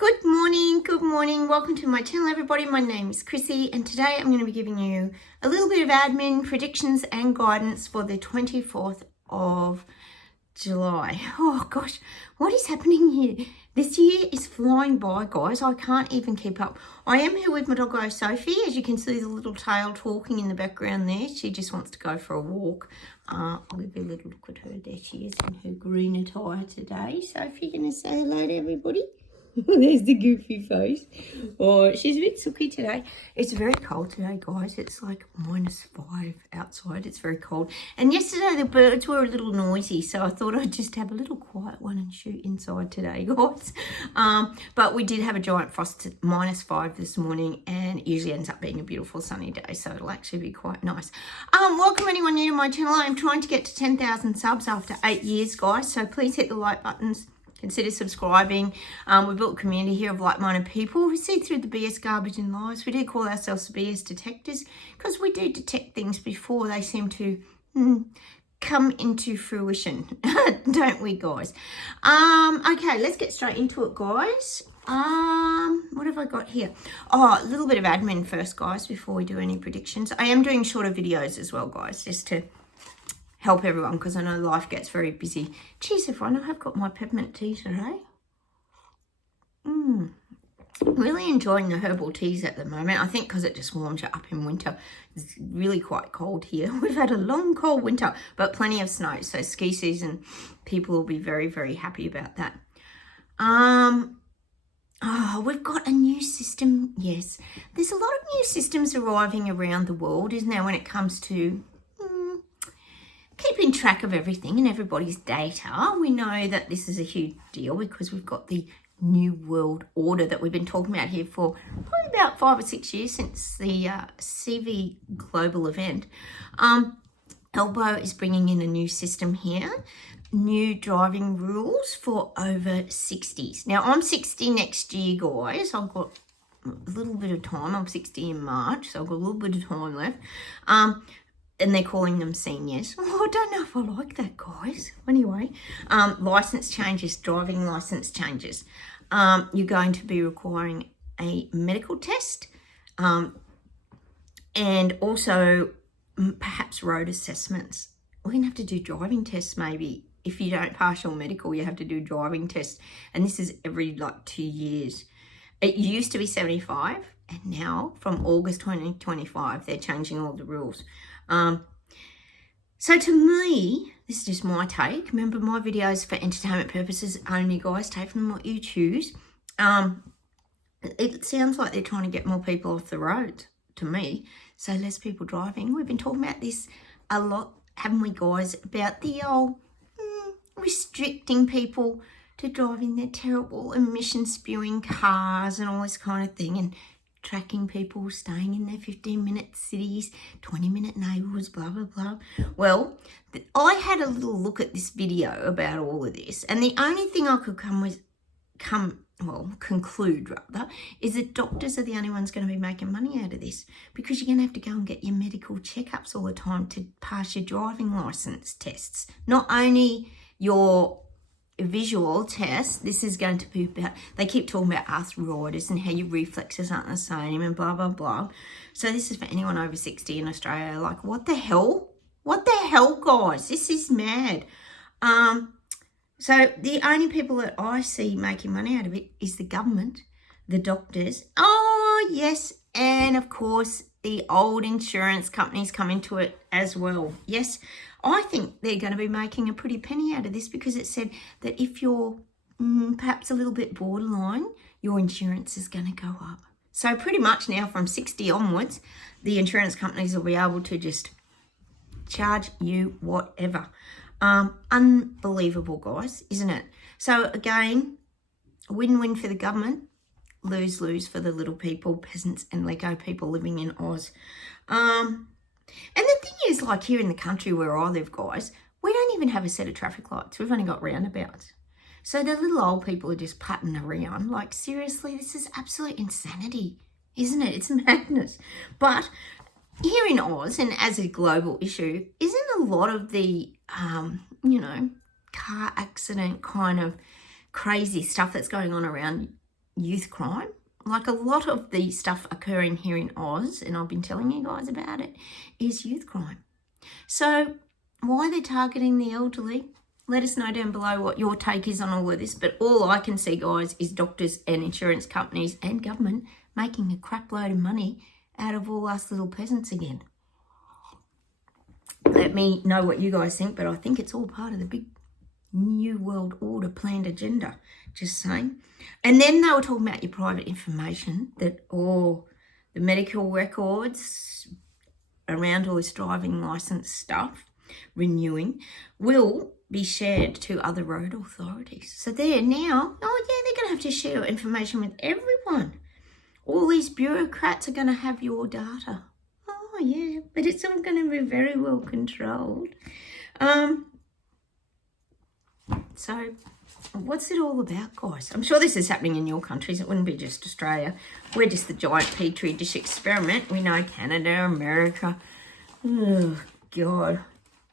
Good morning. Welcome to my channel, everybody. My name is Chrissy, and today I'm going to be giving you a little bit of admin, predictions, and guidance for the 24th of July. Oh gosh, what is happening here? This year is flying by, guys. I can't even keep up. I am here with my doggo Sophie. As you can see, the little tail talking in the background there. She just wants to go for a walk. I'll give you a little look at her. There she is in her green attire today. Sophie, you going to say hello to everybody? There's the goofy face. Oh, she's a bit sooky today. It's very cold today, guys. It's like -5 outside. It's very cold. And yesterday the birds were a little noisy, so I thought I'd just have a little quiet one and shoot inside today, guys. But we did have a giant frost at -5 this morning, and it usually ends up being a beautiful sunny day, so it'll actually be quite nice. Welcome anyone new to my channel. I'm trying to get to 10,000 subs after 8 years, guys, so please hit the like buttons. Consider subscribing. We built a community here of like-minded people who see through the BS garbage and lies. We do call ourselves BS detectors because we do detect things before they seem to come into fruition, don't we, guys? Okay, let's get straight into it, guys. What have I got here? Oh, a little bit of admin first, guys, before we do any predictions. I am doing shorter videos as well, guys, just to help everyone, because I know life gets very busy. Cheers, everyone. I have got my peppermint tea today. Really enjoying the herbal teas at the moment. I think because it just warms you up in winter. It's really quite cold here. We've had a long, cold winter, but plenty of snow. So ski season, people will be very, very happy about that. Oh, we've got a new system. Yes, there's a lot of new systems arriving around the world, isn't there, when it comes to keeping track of everything and everybody's data. We know that this is a huge deal because we've got the new world order that we've been talking about here for probably about 5 or 6 years since the CV global event. Elbow is bringing in a new system here, new driving rules for over 60s. Now, I'm 60 next year, guys. I've got a little bit of time. I'm 60 in March, so I've got a little bit of time left. And they're calling them seniors. Oh, I don't know if I like that, guys. Anyway, license changes, driving license changes. You're going to be requiring a medical test and also perhaps road assessments. We're going to have to do driving tests maybe. If you don't pass your medical, you have to do driving tests. And this is every 2 years. It used to be 75, and now from August 2025, they're changing all the rules. So to me, this is just my take. Remember, my videos for entertainment purposes only, guys. Take from what you choose. It sounds like they're trying to get more people off the road to me. So less people driving. We've been talking about this a lot, haven't we, guys? About the old restricting people to driving their terrible emission-spewing cars and all this kind of thing, and tracking people staying in their 15-minute cities, 20-minute neighbourhoods, blah, blah, blah. Well, I had a little look at this video about all of this, and the only thing I could conclude is that doctors are the only ones going to be making money out of this, because you're going to have to go and get your medical checkups all the time to pass your driving licence tests. Not only your visual test, this is going to be about, they keep talking about arthritis and how your reflexes aren't the same and blah, blah, blah. So this is for anyone over 60 in Australia. Like, what the hell? What the hell, guys? This is mad. So the only people that I see making money out of it is the government, the doctors. Oh, yes. And of course, the old insurance companies come into it as well. Yes, I think they're going to be making a pretty penny out of this, because it said that if you're perhaps a little bit borderline, your insurance is going to go up. So pretty much now from 60 onwards, the insurance companies will be able to just charge you whatever. Unbelievable, guys, isn't it? So again, win-win for the government, lose-lose for the little people, peasants and Lego people living in Oz. And the thing is, like here in the country where I live, guys, we don't even have a set of traffic lights. We've only got roundabouts. So the little old people are just putting around. Like, seriously, this is absolute insanity, isn't it? It's madness. But here in Oz, and as a global issue, isn't a lot of the, car accident kind of crazy stuff that's going on around youth crime. Like a lot of the stuff occurring here in Oz, and I've been telling you guys about it, is youth crime. So why they're targeting the elderly, let us know down below what your take is on all of this. But all I can see, guys, is doctors and insurance companies and government making a crap load of money out of all us little peasants again. Let me know what you guys think, but I think it's all part of the big New World Order planned agenda. Just saying. And then they were talking about your private information, that all the medical records around all this driving license stuff, renewing, will be shared to other road authorities. So they're now, oh yeah, they're going to have to share information with everyone. All these bureaucrats are going to have your data. Oh yeah, but it's all going to be very well controlled. So what's it all about, guys? I'm sure this is happening in your countries. It wouldn't be just Australia. We're just the giant petri dish experiment. We know Canada, America, oh God,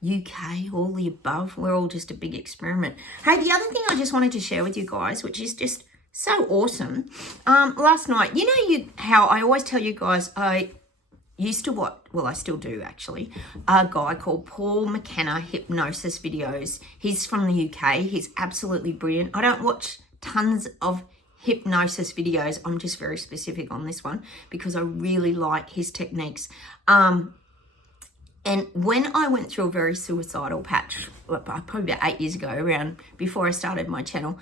UK, all the above. We're all just a big experiment. Hey, the other thing I just wanted to share with you guys, which is just so awesome. Last night, you know how I always tell you guys, I used to watch, well, I still do actually, a guy called Paul McKenna hypnosis videos. He's from the UK. He's absolutely brilliant. I don't watch tons of hypnosis videos. I'm just very specific on this one because I really like his techniques. And when I went through a very suicidal patch, probably about 8 years ago, around before I started my channel,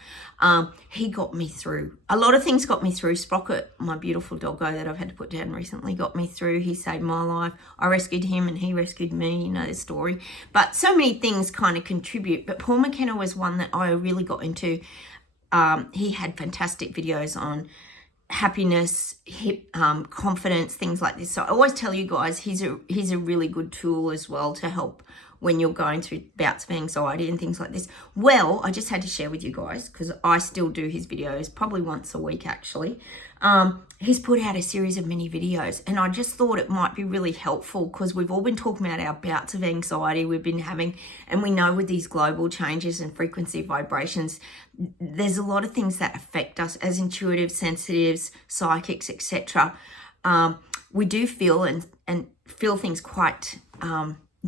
he got me through. A lot of things got me through. Sprocket, my beautiful doggo that I've had to put down recently, got me through. He saved my life. I rescued him and he rescued me. You know the story. But so many things kind of contribute. But Paul McKenna was one that I really got into. He had fantastic videos on happiness, confidence, things like this. So I always tell you guys, he's a really good tool as well to help when you're going through bouts of anxiety and things like this. Well, I just had to share with you guys because I still do his videos probably once a week actually. He's put out a series of mini videos and I just thought it might be really helpful because we've all been talking about our bouts of anxiety we've been having, and we know with these global changes and frequency vibrations, there's a lot of things that affect us as intuitive, sensitives, psychics, etc. We do feel and feel things quite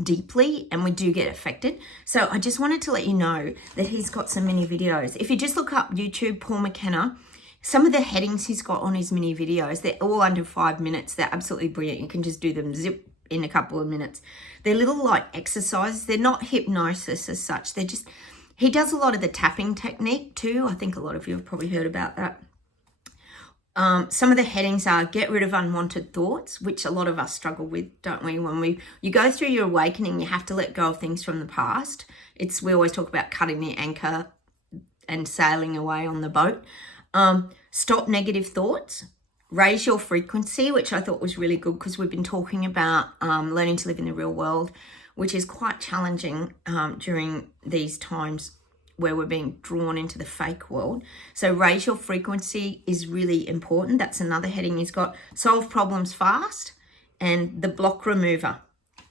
deeply, and we do get affected. So I just wanted to let you know that he's got some mini videos. If you just look up YouTube Paul McKenna, some of the headings he's got on his mini videos, they're all under 5 minutes. They're absolutely brilliant. You can just do them zip in a couple of minutes. They're little like exercises. They're not hypnosis as such. They're just, he does a lot of the tapping technique too. I think a lot of you have probably heard about that. Some of the headings are get rid of unwanted thoughts, which a lot of us struggle with, don't we? When you go through your awakening, you have to let go of things from the past. We always talk about cutting the anchor and sailing away on the boat. Stop negative thoughts, raise your frequency, which I thought was really good because we've been talking about learning to live in the real world, which is quite challenging during these times where we're being drawn into the fake world. So raise your frequency is really important. That's another heading he's got. Solve problems fast and the block remover.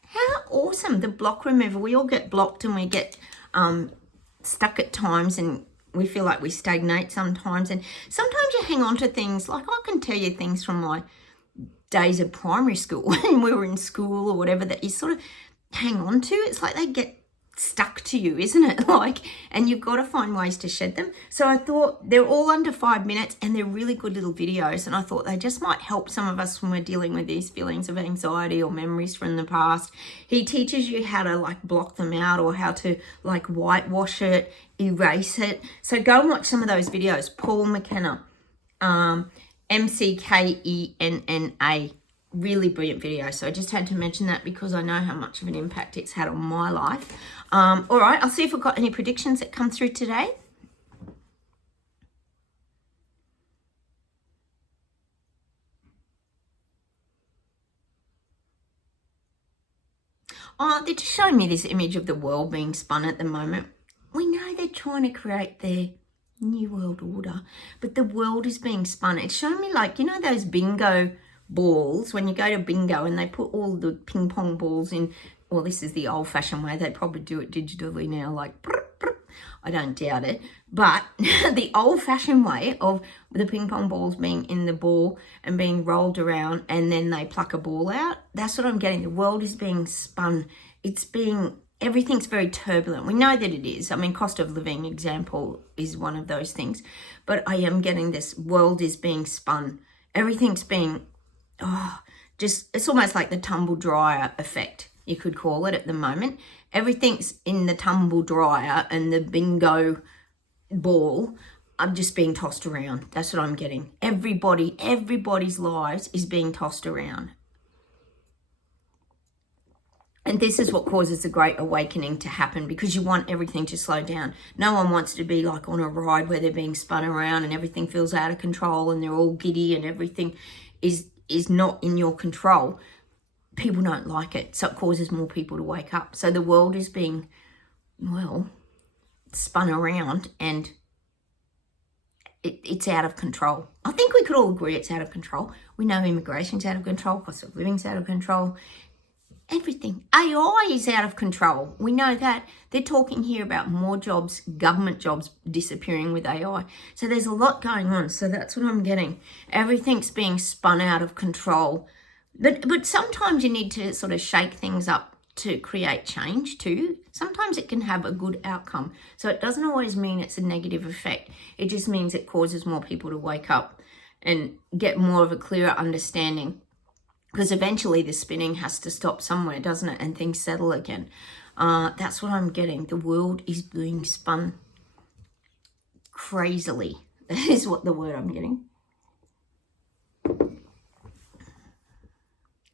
How awesome, the block remover. We all get blocked and we get stuck at times and we feel like we stagnate sometimes. And sometimes you hang on to things, like I can tell you things from my days of primary school when we were in school or whatever that you sort of hang on to. It's like they get stuck to you, isn't it? Like, and you've got to find ways to shed them. So I thought they're all under 5 minutes and they're really good little videos. And I thought they just might help some of us when we're dealing with these feelings of anxiety or memories from the past. He teaches you how to like block them out or how to like whitewash it, erase it. So go and watch some of those videos. Paul McKenna, McKenna. Really brilliant video. So I just had to mention that because I know how much of an impact it's had on my life. All right, I'll see if we've got any predictions that come through today. Oh, they're just showing me this image of the world being spun at the moment. We know they're trying to create their new world order, but the world is being spun. It's showing me like, you know, those bingo balls when you go to bingo and they put all the ping pong balls in. Well, this is the old fashioned way. They probably do it digitally now, like I don't doubt it. But the old-fashioned way of the ping pong balls being in the ball and being rolled around and then they pluck a ball out, that's what I'm getting. The world is being spun. Everything's very turbulent. We know that it is. I mean, cost of living example is one of those things. But I am getting this world is being spun. Everything's being, it's almost like the tumble dryer effect, you could call it at the moment. Everything's in the tumble dryer and the bingo ball. I'm just being tossed around. That's what I'm getting. Everybody's lives is being tossed around. And this is what causes the Great Awakening to happen, because you want everything to slow down. No one wants to be like on a ride where they're being spun around and everything feels out of control and they're all giddy and everything is not in your control. People don't like it, so it causes more people to wake up. So the world is being, spun around and it's out of control. I think we could all agree it's out of control. We know immigration's out of control, cost of living's out of control. Everything. AI is out of control. We know that. They're talking here about more jobs, government jobs disappearing with AI. So there's a lot going on. So that's what I'm getting. Everything's being spun out of control. But sometimes you need to sort of shake things up to create change too. Sometimes it can have a good outcome. So it doesn't always mean it's a negative effect. It just means it causes more people to wake up and get more of a clearer understanding. Because eventually the spinning has to stop somewhere, doesn't it? And things settle again. That's what I'm getting. The world is being spun crazily. That is what the word I'm getting.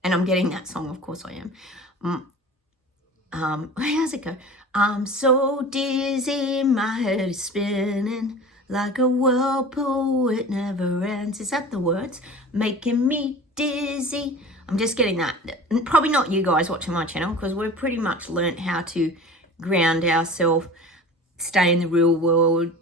And I'm getting that song, of course I am. How's it go? I'm so dizzy, my head is spinning like a whirlpool, it never ends. Is that the words? Making me dizzy. I'm just getting that. Probably not you guys watching my channel, because we've pretty much learnt how to ground ourselves, stay in the real world,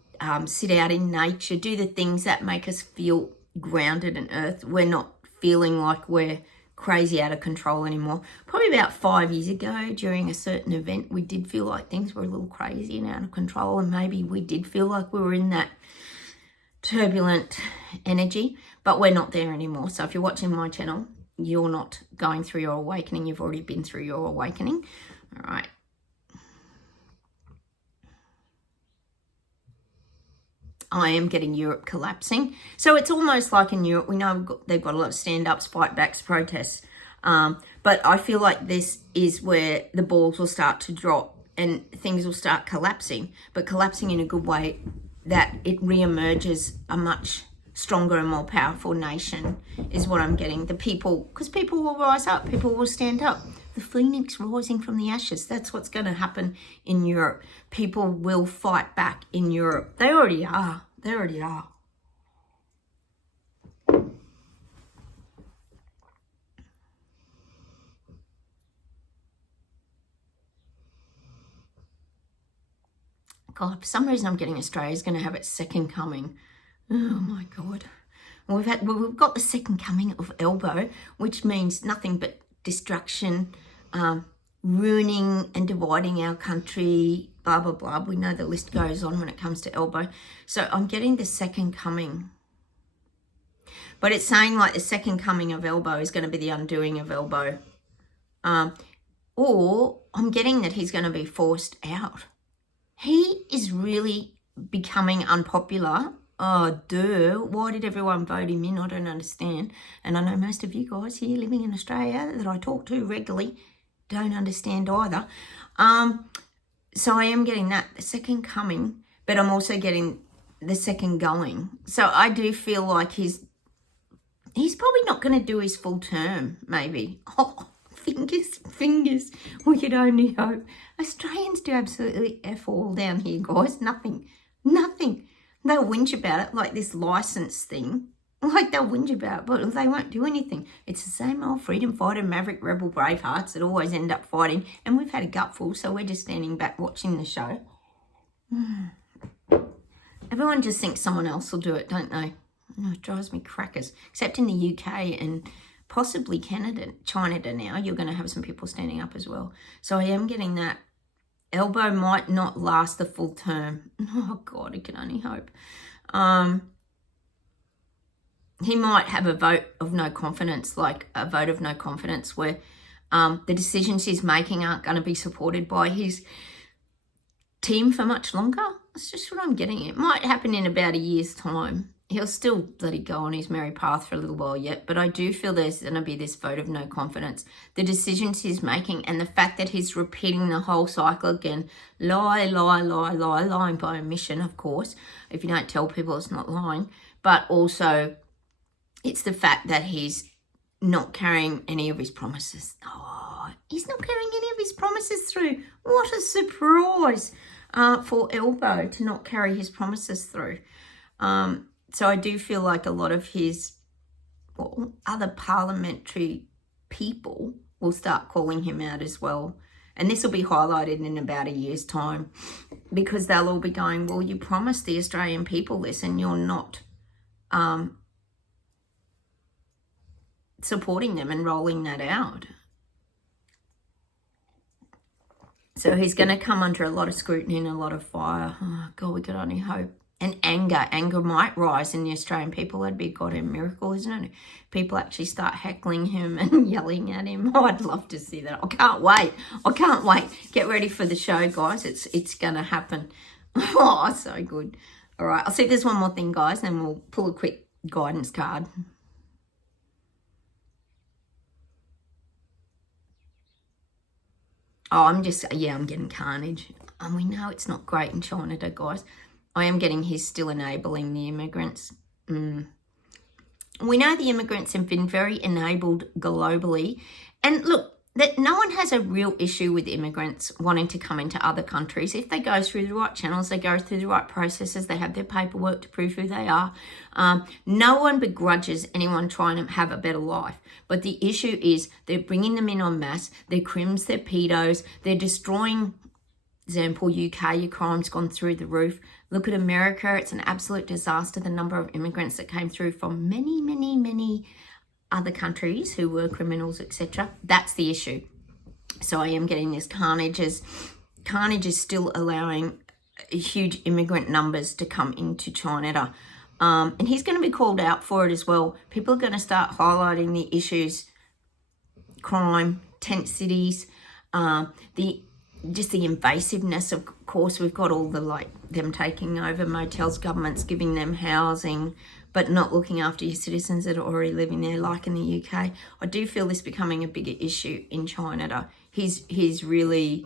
sit out in nature, do the things that make us feel grounded and earth. We're not feeling like we're crazy out of control anymore. Probably about 5 years ago during a certain event, we did feel like things were a little crazy and out of control, and maybe we did feel like we were in that turbulent energy, but we're not there anymore. So if you're watching my channel, you're not going through your awakening. You've already been through your awakening. All right. I am getting Europe collapsing. So it's almost like in Europe, we know they've got a lot of stand-ups, fight-backs, protests. But I feel like this is where the balls will start to drop and things will start collapsing, but collapsing in a good way, that it re-emerges a much stronger and more powerful nation is what I'm getting. The people, because people will rise up, people will stand up. The phoenix rising from the ashes. That's what's going to happen in Europe. People will fight back in Europe. They already are. They already are. God, for some reason I'm getting Australia's going to have its second coming. Oh my God. We've got the second coming of elbow, which means nothing but destruction, ruining and dividing our country, blah, blah, blah. We know the list goes on when it comes to elbow. So I'm getting the second coming. But it's saying like the second coming of elbow is going to be the undoing of elbow. Or I'm getting that he's going to be forced out. He is really becoming unpopular. Oh, duh. Why did everyone vote him in? I don't understand. And I know most of you guys here living in Australia that I talk to regularly don't understand either. So I am getting that, the second coming, but I'm also getting the second going. So I do feel like he's probably not going to do his full term, maybe. Oh, fingers. We could only hope. Australians do absolutely F all down here, guys. Nothing. They'll whinge about it, like this license thing. Like they'll whinge about it, but they won't do anything. It's the same old freedom fighter, maverick, rebel, bravehearts that always end up fighting. And we've had a gutful, so we're just standing back watching the show. Everyone just thinks someone else will do it, don't they? Oh, it drives me crackers. Except in the UK and possibly Canada, China now, you're going to have some people standing up as well. So I am getting that Elbow might not last the full term. Oh, God, I can only hope. He might have a vote of no confidence, like a vote of no confidence where the decisions he's making aren't going to be supported by his team for much longer. That's just what I'm getting. It might happen in about a year's time. He'll still let it go on his merry path for a little while yet, but I do feel there's going to be this vote of no confidence. The decisions he's making and the fact that he's repeating the whole cycle again, lying by omission, of course. If you don't tell people, it's not lying. But also, it's the fact that he's not carrying any of his promises. Oh, he's not carrying any of his promises through. What a surprise for Elbow to not carry his promises through. So I do feel like a lot of his other parliamentary people will start calling him out as well. And this will be highlighted in about a year's time because they'll all be going, well, you promised the Australian people this and you're not supporting them and rolling that out. So he's going to come under a lot of scrutiny and a lot of fire. Oh, God, we could only hope. And anger might rise in the Australian people. That'd be a goddamn miracle, isn't it? People actually start heckling him and yelling at him. Oh, I'd love to see that. I can't wait. Get ready for the show, guys. It's going to happen. Oh, so good. All right, I'll see if there's one more thing, guys, and we'll pull a quick guidance card. Oh, I'm getting carnage. And we know it's not great in China, though, guys. I am getting he's still enabling the immigrants. We know the immigrants have been very enabled globally. And look, that no one has a real issue with immigrants wanting to come into other countries. If they go through the right channels, they go through the right processes, they have their paperwork to prove who they are. No one begrudges anyone trying to have a better life. But the issue is they're bringing them in en masse. They're crims, they're pedos, they're destroying. Example, UK, your crime's gone through the roof. Look at America, it's an absolute disaster, the number of immigrants that came through from many other countries who were criminals, etc. That's the issue. So I am getting this carnage is still allowing huge immigrant numbers to come into China. And he's going to be called out for it as well. People are going to start highlighting the issues, crime, tent cities, the invasiveness. Of course, we've got all the them taking over motels, governments giving them housing, but not looking after your citizens that are already living there, like in the UK. I do feel this becoming a bigger issue in China. He's really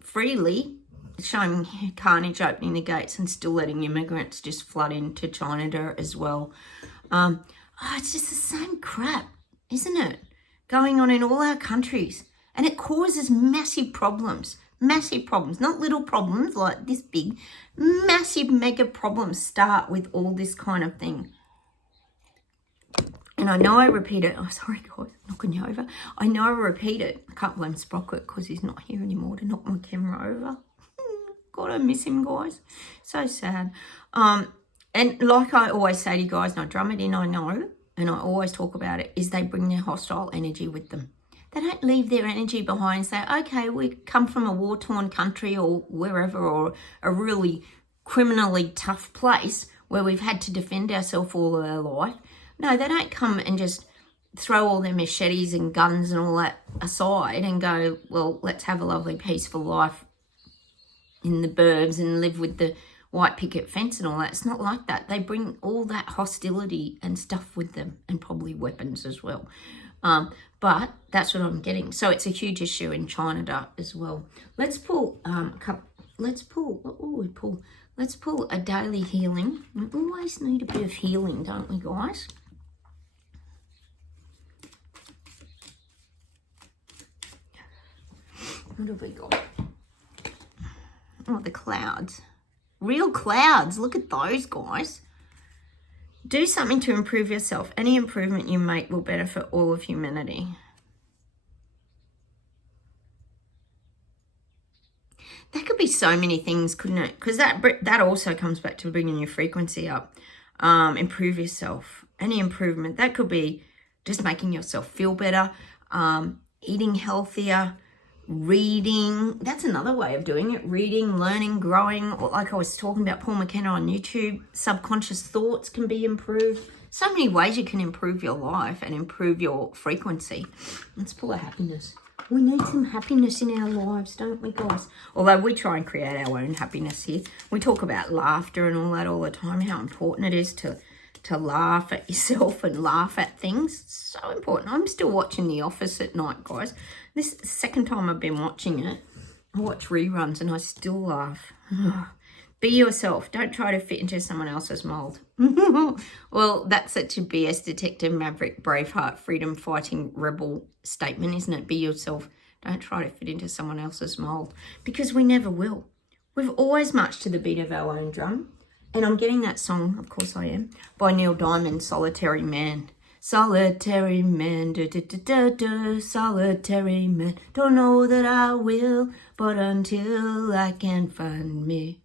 freely showing carnage, opening the gates and still letting immigrants just flood into China as well. It's just the same crap, isn't it? Going on in all our countries. And it causes massive problems, not little problems like this big, massive mega problems start with all this kind of thing. And I know I repeat it. Oh, sorry, guys, knocking you over. I know I repeat it. I can't blame Sprocket because he's not here anymore to knock my camera over. God, I miss him, guys. So sad. And like I always say to you guys, and I drum it in, I know, and I always talk about it, is they bring their hostile energy with them. They don't leave their energy behind and say, okay, we come from a war-torn country or wherever, or a really criminally tough place where we've had to defend ourselves all of our life. No, they don't come and just throw all their machetes and guns and all that aside and go, well, let's have a lovely peaceful life in the burbs and live with the white picket fence and all that. It's not like that. They bring all that hostility and stuff with them, and probably weapons as well. But that's what I'm getting. So it's a huge issue in China as well. Let's pull let's pull a daily healing. We always need a bit of healing, don't we, guys? What have we got? Oh, the clouds. Real clouds. Look at those, guys. Do something to improve yourself. Any improvement you make will benefit all of humanity. That could be so many things, couldn't it? Because that also comes back to bringing your frequency up. Improve yourself. Any improvement. That could be just making yourself feel better, eating healthier, reading. That's another way of doing it. Reading, learning, growing. Or like I was talking about Paul McKenna on YouTube, subconscious thoughts can be improved. So many ways you can improve your life and improve your frequency. Let's pull a happiness. We need some happiness in our lives, don't we, guys? Although we try and create our own happiness here. We talk about laughter and all that all the time, how important it is to laugh at yourself and laugh at things. It's so important. I'm still watching The Office at night, guys. This is the second time I've been watching it. I watch reruns and I still laugh. Be yourself. Don't try to fit into someone else's mold. Well, that's such a BS detective, maverick, braveheart, freedom fighting, rebel statement, isn't it? Be yourself. Don't try to fit into someone else's mold, because we never will. We've always marched to the beat of our own drum. And I'm getting that song, of course I am, by Neil Diamond, Solitary Man. Solitary man, da da da da da, solitary man. Don't know that I will, but until I can find me.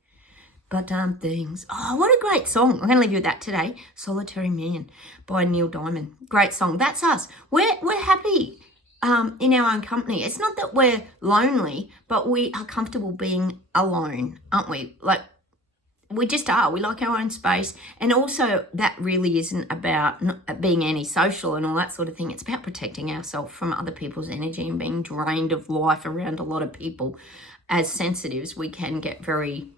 But things. Oh, what a great song. I'm going to leave you with that today. Solitary Man by Neil Diamond. Great song. That's us. We're happy in our own company. It's not that we're lonely, but we are comfortable being alone, aren't we? Like, we just are. We like our own space. And also, that really isn't about not being antisocial and all that sort of thing. It's about protecting ourselves from other people's energy and being drained of life around a lot of people. As sensitives, we can get very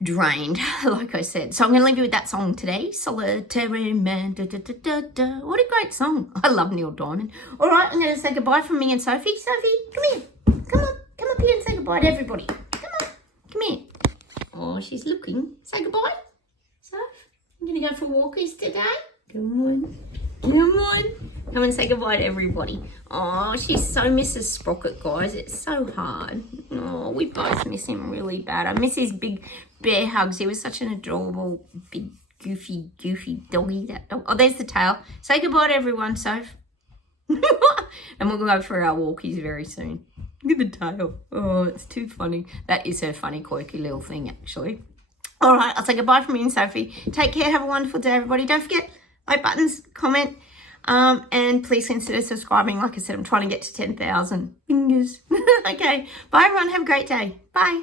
drained, like I said. So I'm going to leave you with that song today. Solitary Man. Da, da, da, da, da. What a great song. I love Neil Diamond. All right, I'm going to say goodbye from me and Sophie. Sophie, come here. Come on. Come up here and say goodbye to everybody. Come on. Come here. Oh, she's looking. Say goodbye. Soph, I'm going to go for walkies today. Come on. Come on. Come and say goodbye to everybody. Oh, she's so Mrs. Sprocket, guys. It's so hard. Oh, we both miss him really bad. I miss his big bear hugs. He was such an adorable, big, goofy doggy. That dog. Oh, there's the tail. Say goodbye to everyone, Soph. And we'll go for our walkies very soon. Look at the tail. Oh, it's too funny. That is her funny, quirky little thing, actually. All right, I'll say goodbye from me and Sophie. Take care. Have a wonderful day, everybody. Don't forget, like buttons, comment, and please consider subscribing. Like I said, I'm trying to get to 10,000 fingers. Okay. Bye, everyone. Have a great day. Bye.